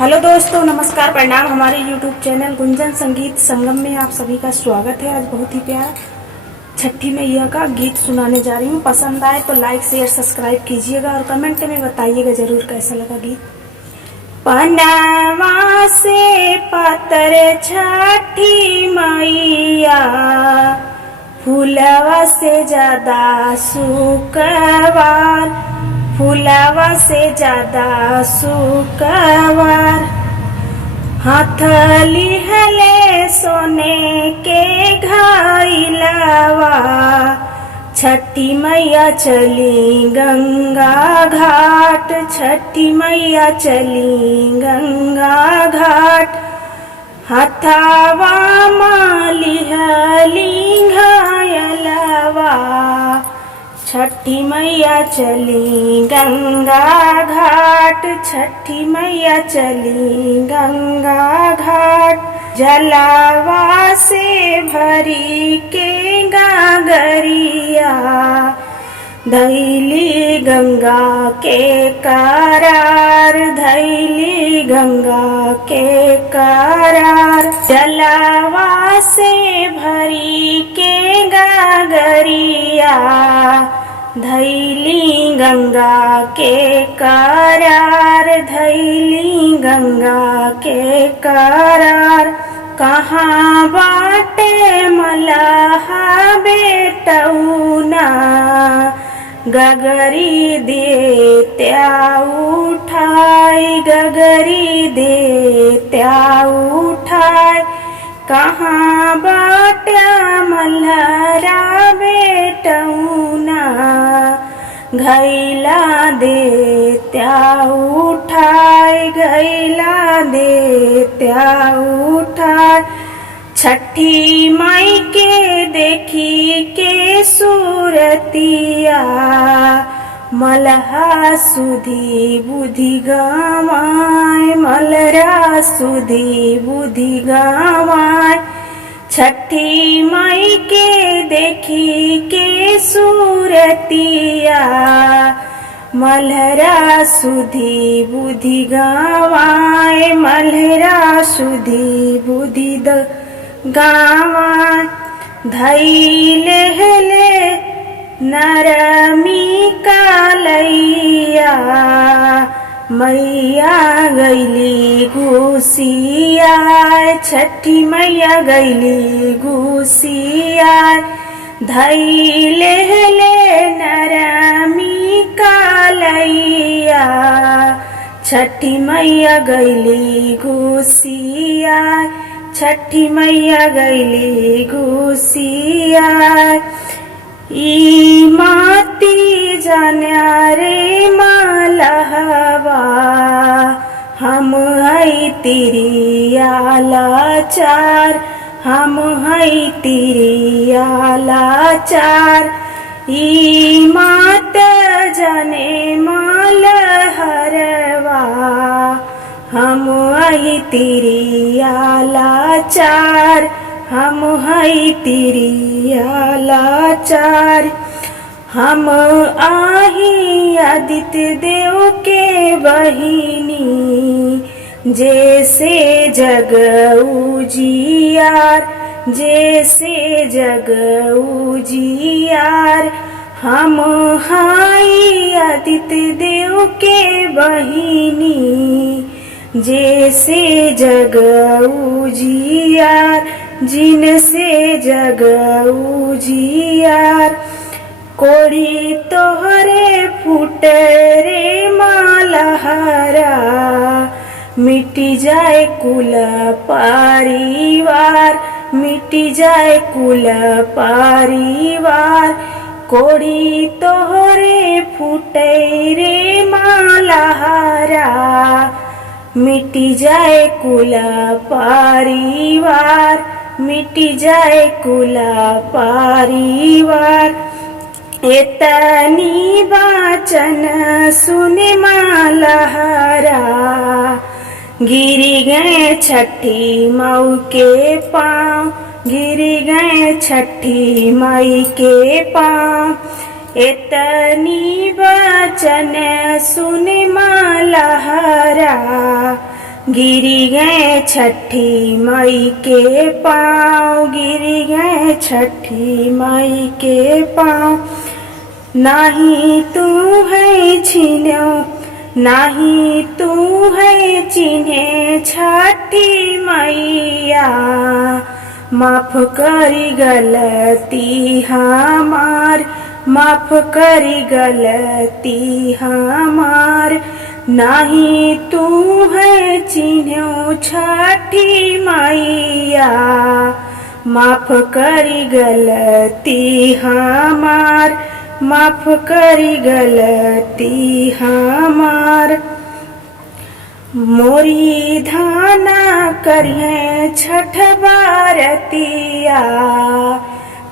Hello दोस्तों, नमस्कार, प्रणाम। हमारे यूट्यूब चैनल गुंजन संगीत संगम में आप सभी का स्वागत है। आज बहुत ही प्यारा छठी मैया का गीत सुनाने जा रही हूँ। पसंद आए तो लाइक शेयर सब्सक्राइब कीजिएगा और कमेंट में बताइएगा जरूर कैसा लगा गीत। पनवा से पातर छठी मैया, फूलवा से ज्यादा सुकवार, फूलवा से ज्यादा सुकवार। हाथ लिहले सोने के घाइलवा, छठी मैया चली गंगा घाट, छठी मैया चली गंगा घाट। हथावा लिहली घायलवा, छठी मैया चली गंगा घाट, छठी मैया चली गंगा घाट। जलावा से भरी के गागरिया, धैली गंगा के करार, धैली गंगा के करार। जलावा से भरी के गागरिया, धैली गंगा के करार, धैली गंगा के करार। कहाँ बाटे मलाहा बेटौना, गगरी देत्या उठाई, गगरी देत्या उठाई। कहाँ बाट्या मल्हारा बेटौना, घैला देत्या उठाई, घैला देत्या उठाई। छठी माई के देखी के सूरतिया, मलहा सुधी बुद्धि गवाय, मलरा सुधी बुद्धि गवाय। छठी माई के देखी के सूरतिया, मलहरा सुधी बुद्धि गवाय, मलहरा सुधी बुद्धि गवाय। धैले हेले नरमी कालैया, मैया गैली घुसिया, छठी मैया गैली घुसिया। धैले हेले नरमी कालैया, छठी मैया गैली घुसिया, छठी मैया गैली घुसिया। ई माती जान्या रे मलहवा, हम है तेरी लाचार, हम है तेरी लाचार। ई मात जाने मलहरवा, हम है तेरी लाचार, हम है तेरी लाचार। हम आही आदित्य देव के बहिनी, जैसे जग उजियार, जैसे जग उजियार। हम हाई आदित्य देव के बहिनी, जैसे जग उजियार, जिनसे जग उजियार। कोड़ी तोहरे फुटरे मालहरा, मिटी जाए कुल परिवार, मिटी जाए कुल परिवार। कोड़ी तोहरे फुटरे मालहरा, मिटी जाए कुल परिवार, मिटी जाए कुल परिवार। एतनी वाचन सुने मालहरा, गिरी गए छठी माऊ के पाँव, गिरी गए छठी माई के पाँव। एतनी वचन सुन मालहरा गिरी गए छठी मई के पाँव, गिरी गए छठी मई के पाँव। नाही तू है छीन्यो, नाही तू है चिन्हे छठी मैया। माफ करी गलती हमार, माफ करी गलती हमार। नाही तू है चिन्ह्यो छठी मैया। माफ करी गलती हमार, माफ करी गलती हमार। मोरी धाना करिए छठ बारतिया,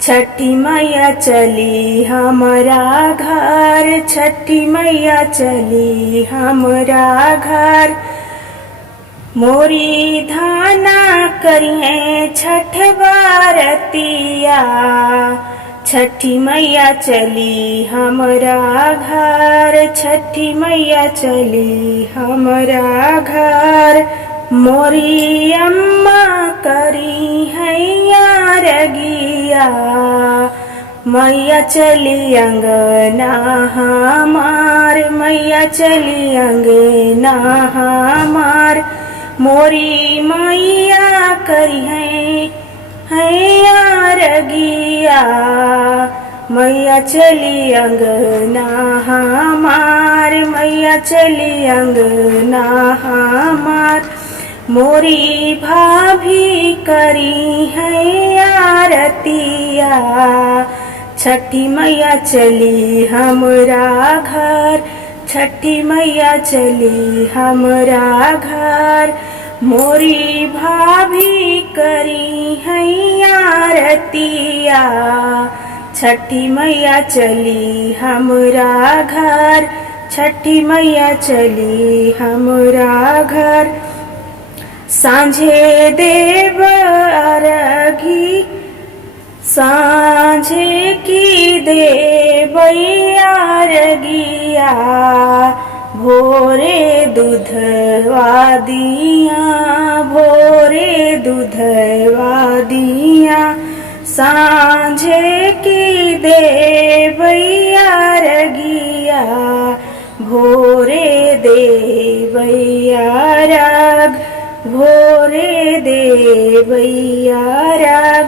छठी मैया चली हमारा घर, छठी मैया चली हमारा घर। मोरी धाना करिए छठ बारतिया, छठी मैया चली हमारा घर, छठी मैया चली हमारा घर। मोरी अम्मा करी हैया रगिया, मैया चली अंगना हमार, मैया चली अंगना हमार। मोरी मैया करी हैया रगिया, मैया चली अंगना हमार, मैया चली अंगना हमार। मोरी भाभी करी है आरतिया, छठी मैया चली हमरा घर, छठी मैया चली हमरा घर। मोरी भाभी करी है आरतिया, छठी मैया चली हमरा घर, छठी मैया चली हमरा घर। सांझे देव अरघी, सांझे की देवैया रगिया, भोरे दूधवा दिया, भोरे दूधवा दिया। सांझे की देवैया रगिया, भोरे देवैया रग, भोरे देवैया रग।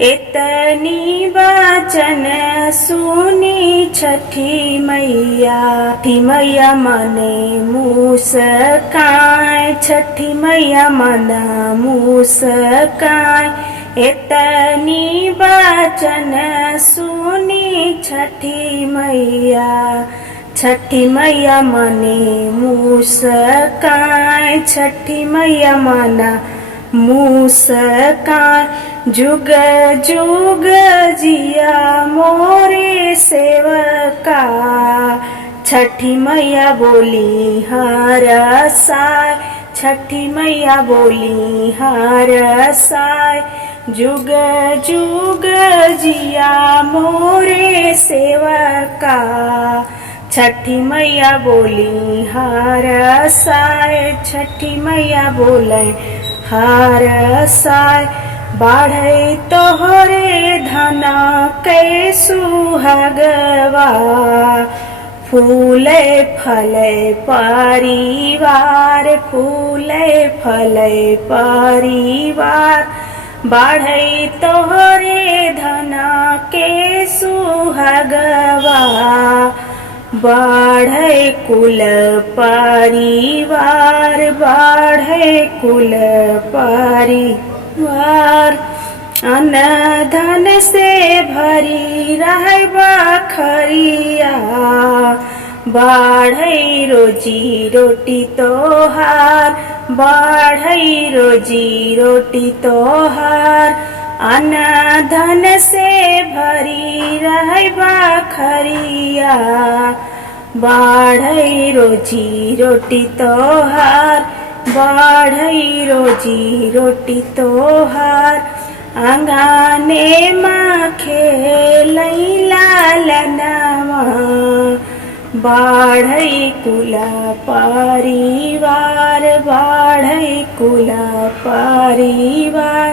इतनी वचन सुनी छठी मैया, छठी मैया मने मुस्काए, छठी मैया मना मुस्काए। इतनी वचन सुनी छठी मैया, छठी मैया मने मुस्काए, छठी मैया मना मुस्काए। जुग जुग जिया मोरे सेवका, छठी मैया बोली हर साय, छठी मैया बोली हर साय। जुग जुग जिया मोरे सेवका, छठी मैया बोली हर साय, छठी मैया बोले हर साय। बाढ़े तोहरे धना के सुहागवा, फूले फले परिवार, फूले फले परिवार। बाढ़े तोहरे धना के सुहागवा, बाढ़े कुल परिवार, बाढ़े कुल परिवार। अन्न धन से भरी रहे बखरिया, बाढ़े रोजी रोटी तोहार, बाढ़े रोजी रोटी तोहार। अन्न धन से भरी रहे बखरिया, बाढ़े रोजी रोटी तोहार, बाढ़े रोजी रोटी तोहार। आंगने माँ खेलई लालनवा, बाढ़ई कुला परिवार, बाढ़ई कुला परिवार,